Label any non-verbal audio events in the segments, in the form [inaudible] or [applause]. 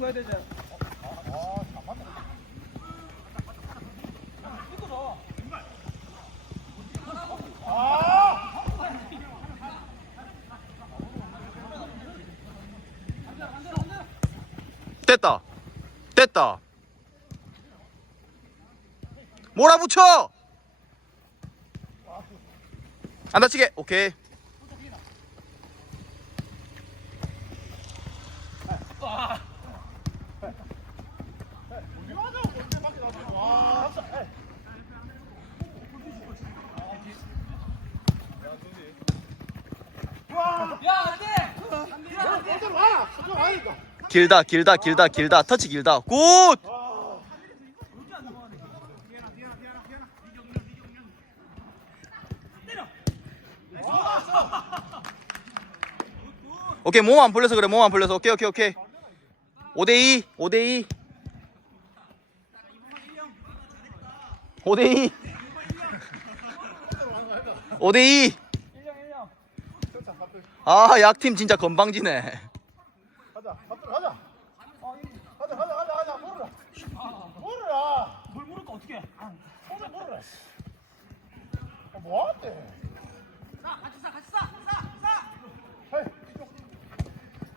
가야 되지. 됐다. 됐다. 몰아붙여. 안 다치게. 오케이. 길다 길다 길다 길다. 터치 길다. 굿! 오케이 몸 안 풀려서 그래 몸 안 풀려서. 오케이 오케이 오케이. 5대2 5대2 5대2 5대2 아 약팀 진짜 건방지네 가자, 가자, 가자. 가자, 가자, 가자, 가자. 물어라. 물어라. 뭘 모를까 어떻게? 해? 아, 손에 물어라. 아, 뭐 한대? 같이 싸, 같이 싸, 싸, 싸. 헤이, 이쪽.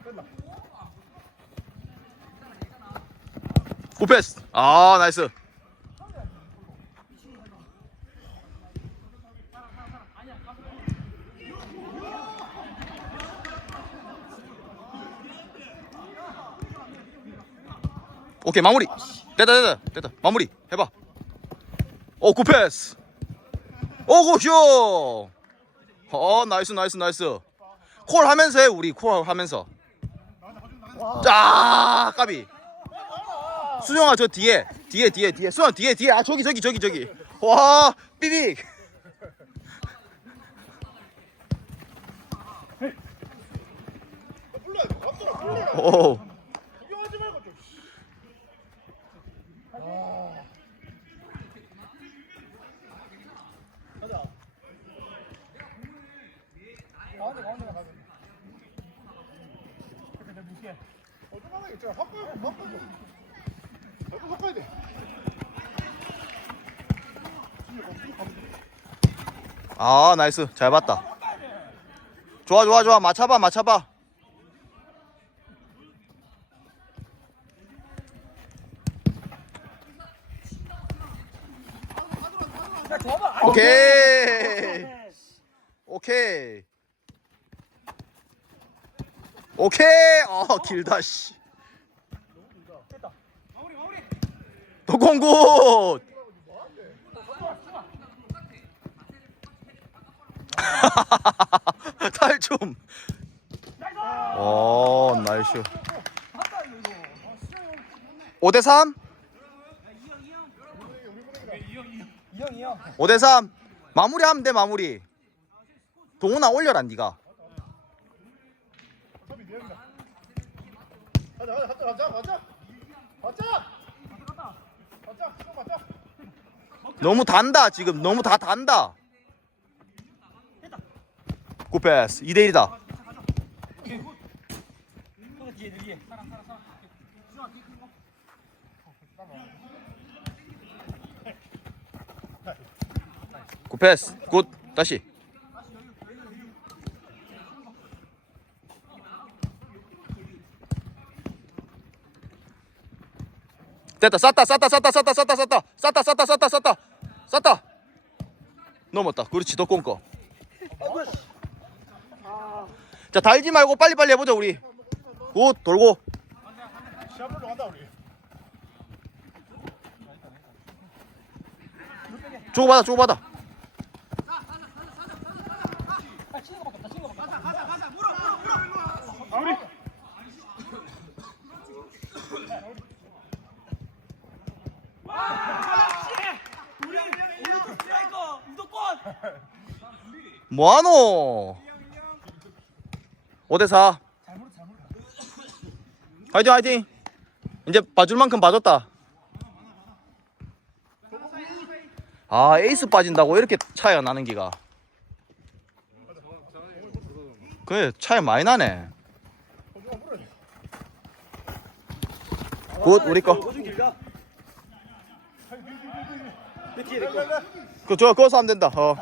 됐나? 굿패스 아 나이스 오케이 마무리. 됐다 됐다 됐다. 마무리. 해봐. 오 굿패스. 오 고 쇼. 어 나이스 나이스 나이스. 콜 하면서 해 우리 콜 하면서. 짜 까비. 수정아 저 뒤에 뒤에 뒤에 뒤에. 수정 뒤에 뒤에. 아 저기 저기 저기 저기. 와 삐빅. 오 구경하지 말고 좀. 아. 가자. 가운데 가운데 가자. 그래 내가 무게. 어중간하게 제가 바꿔요. 바꿔줘. 자꾸 바꿔야 돼. 진짜 감기 감기. 아 나이스. 잘 봤다. 좋아 좋아 좋아. 맞춰봐 맞춰봐. 오케이. 오케이. 오케이. 어 길다 씨. 도공굿 [laughs] 탈춤. 어, 오, 나이스. 5대 3. 5대 3. 마무리하면 돼, 마무리. 동훈아 올려라, 니가 너무 단다, 지금. 너무 다 단다. 굿패스 2대1이다 오케이, 굿. 또 뒤에, 뒤에. 사람, 사람, 사람. 수영아, 뒤에 큰 거. 굿패스 굿 다시 됐다 쌌다 쌌다 쌌다 쌌다 쌌다 쌌다 쌌다 쌌다 쌌다 쌌다 쌌다 넘었다 그렇지 더 꼼거 자 달지 말고 빨리빨리 해보자 우리. 굿 돌고. 시합으로 간다 우리 주고받아 주고받아 뭐하노? 5대4 잘 물어, 잘 물어. 화이팅 화이팅 이제 봐줄 만큼 봐줬다 아 에이스 빠진다고 이렇게 차이가 나는 기가 그래 차이 많이 나네. 굿 우리 거 호준 길다. 내 뒤에 내 거. 그, 저, 그거 하면 된다. 어.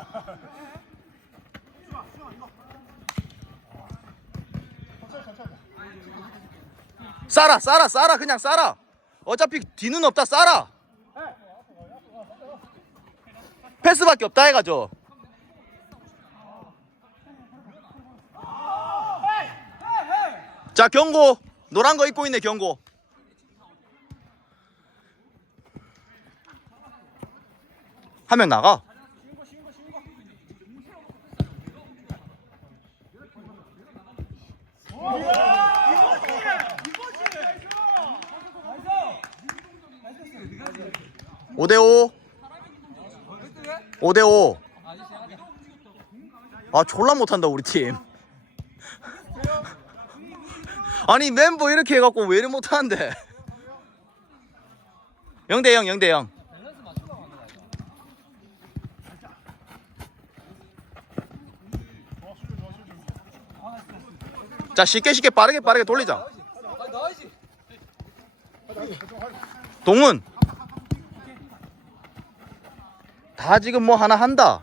싸라, 싸라, 싸라, 그냥 싸라. 어차피 뒤는 없다, 싸라. 패스밖에 없다 해가죠. 자, 경고. 노란 거 입고 있네, 경고. 한 명 나가. 오대오오대오. 아 졸라 못한다 우리 팀. [laughs] 아니 멤버 이렇게 해갖고 왜 이리 못하는데? 0대0 0대0 자 쉽게 쉽게 빠르게 빠르게 돌리자. 동훈 다 지금 뭐 하나 한다.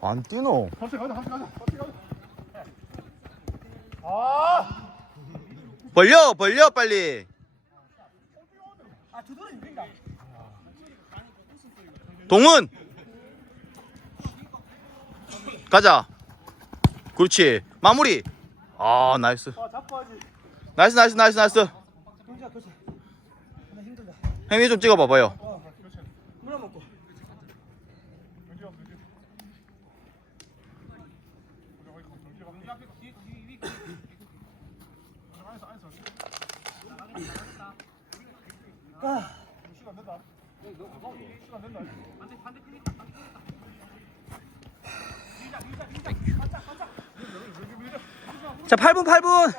안 뛰노? 갑자기 가자 갑자기 가자 갑자기 가자 아 벌려 벌려 빨리. 동훈 가자 그렇지 마무리 아 나이스. 나이스 나이스 나이스 나이스. 행위 좀 찍어봐봐요 어. 물한 먹고. 여기 와 여기 아. 시간 시간 된다 자 8분 8분.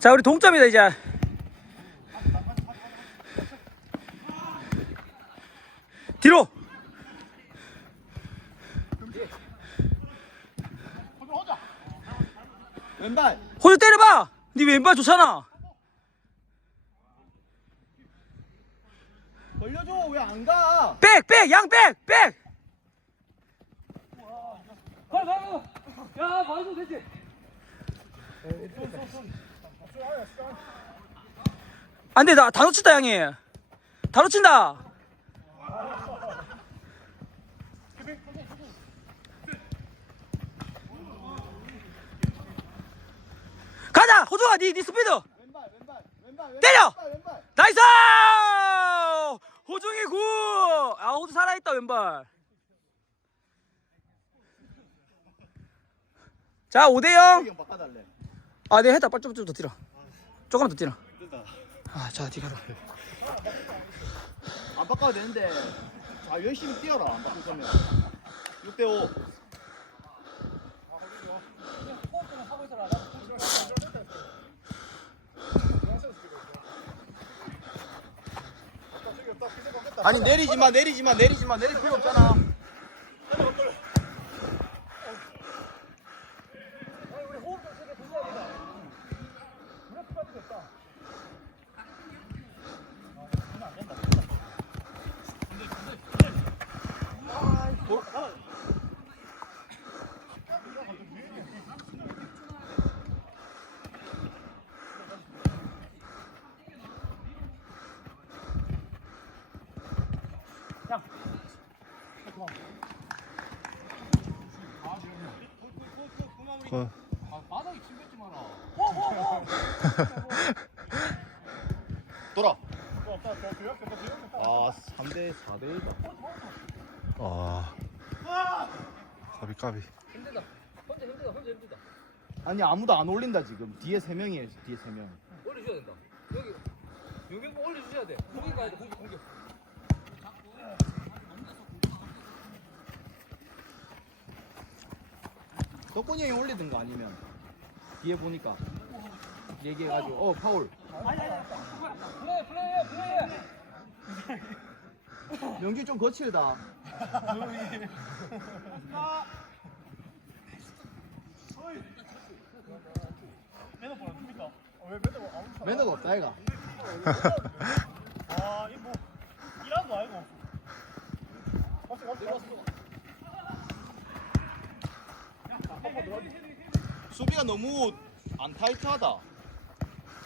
자 우리 동점이다 이제. 뒤로. 왼발 호주 때려봐. 네 왼발 좋잖아. 벌려줘 왜 안 가? 백, 백, 양 백, 백. 가, 가, 가. 야, 말도 되지. 안 돼, 나 다 놓친다, 양이. 다 놓친다. 호주가 니, 니 스피드. 때려! 나이스! 호중이 구! 아, 호주 살아있다, 왼발. 자, 5대0. 형 바꿔달래 아, 네, 했다. 빨리 좀, 좀더 뛰라. 조금만 더 뛰라. 된다 아, 자, 뒤 가라. 안 바꿔도 되는데 아 열심히 뛰어라 안 바꿀 거면 6대 5 아니 내리지 마 내리지 마 내리지 마 내릴 필요 없잖아. 돌아. 아, 3대 4대 1다. 아. 까비 까비. 힘들다. 혼자 힘들다. 혼자 힘들다. 아니 아무도 안 올린다 지금. 뒤에 세 명이에요. 뒤에 세 명. 올려줘야 된다. 여기 용경고 올려주셔야 돼. 공격 가야 돼. 공격 공격. 덕분이 형이 올리든가 아니면 뒤에 보니까. 얘기해가지고 어 파울. 명기 좀 거칠다 매너 줍니까? 어, 왜 아무 매너가 없다 얘가 아, 이거 뭐 일하는 거 아니고. 수비가 너무 안 타이트하다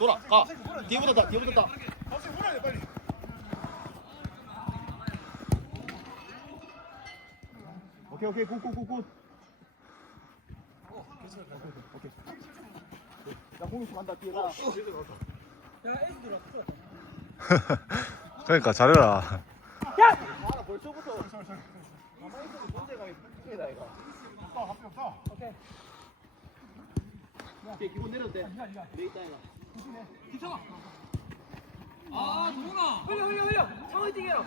돌아. 가. 뒤에 붙었다 뒤에 붙었다 갑자기 물어야 돼 빨리. 오케이 오케이. 굿굿굿굿. 야 공수 간다 뒤에 가 [laughs] 그러니까 잘해라. 아 벌써부터. 가만히 있어도 존재감이 풍부해다 이거. 없다, 갑자기 없다. 오케이 기본 내려도 돼 내 있다 이거 아 동훈아. 흘려 흘려 흘려. 상위 뛰게요.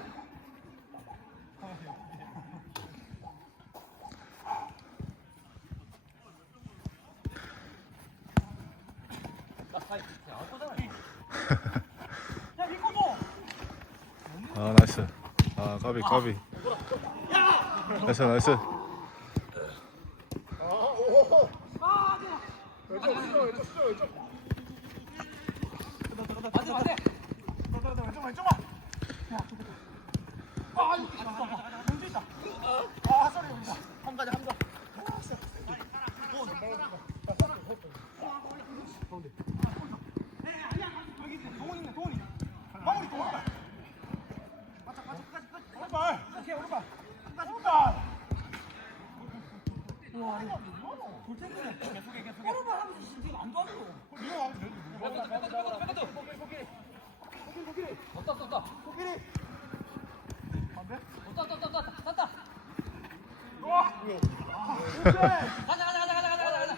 아 나이스. 아 까비 까비. 나이스 나이스. 오른발. 오케이, 오른발. 뭐야? 돌탱이네. 계속해, 계속해. 오른발 하면서 지금 안 좋아져. 이거 하면 되지. 백커트 백커트 백커트 백커트. 없다 없다 없다. 코끼리. 안 돼? 없다 없다 없다 없다 없다. 와! 가자 가자 가자 가자 가자 가자.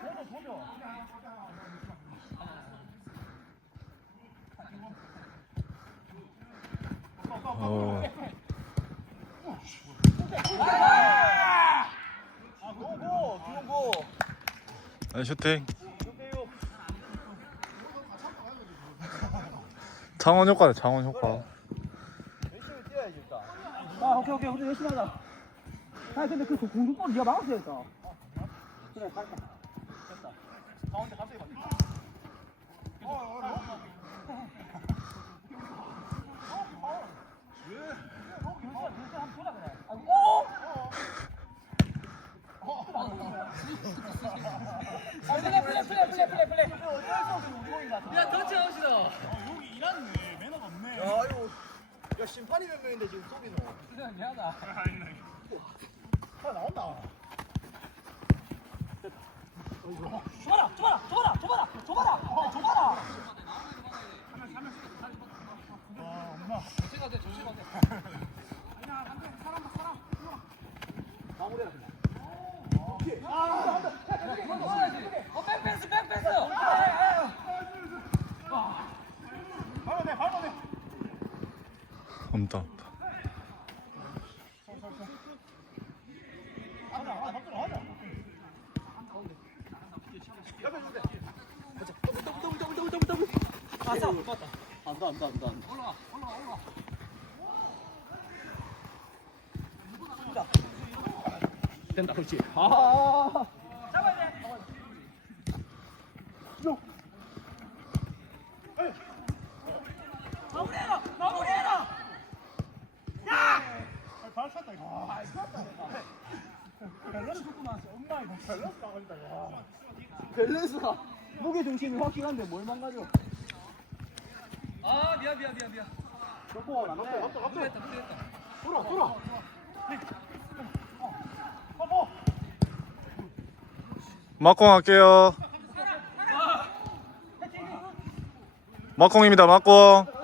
도저, 도저. 어. 아, 고고, 뒤로 고. 나이스 슈팅. 창원 효과다 창원 효과. 아 오케이 오케이 우리 열심히 하자. 아 근데 그 공중볼 네가 막았어야겠다. 그래 갈게. 가운데 갑자기 맞 어, 어, 어. 플레이 플레이 플레이 플레이 플레이 플레이. 야 터치 아웃이다. 어, 여기 일하네. 매너가 없네. 야 이거 야 심판이 몇 명인데 지금 소비는 그냥 미안하다. 하나 나온다. 줘봐라 줘봐라 줘봐라 줘봐라 줘봐라 어, 줘봐라. 와, 엄마. 조심하 돼 조심하 돼. 어 백패스 백패스. 밟아내, 밟아내. 없다 없다. 하자, 하자, 박들어, 하자. 아싸. 안다 안다 안다 안다 올라가 올라가 올라가. 된다 그렇지 아 잡아야 돼. 마무리해라 마무리해라. 아, 발 찼다, 이거. 아, 찼다, 이거. 밸런스 좋고 나왔어. 엄마, 이거 밸런스 야. 밸런스가 무게 중심이 확실한데 뭘 망가져 아 미안 미안 미안 미안. 안 갑자기, 돼. 갑자기, 갑자기. 무리했다 무리했다. 돌아, 돌아. 어, 어. 막공 할게요. 막공입니다 막공.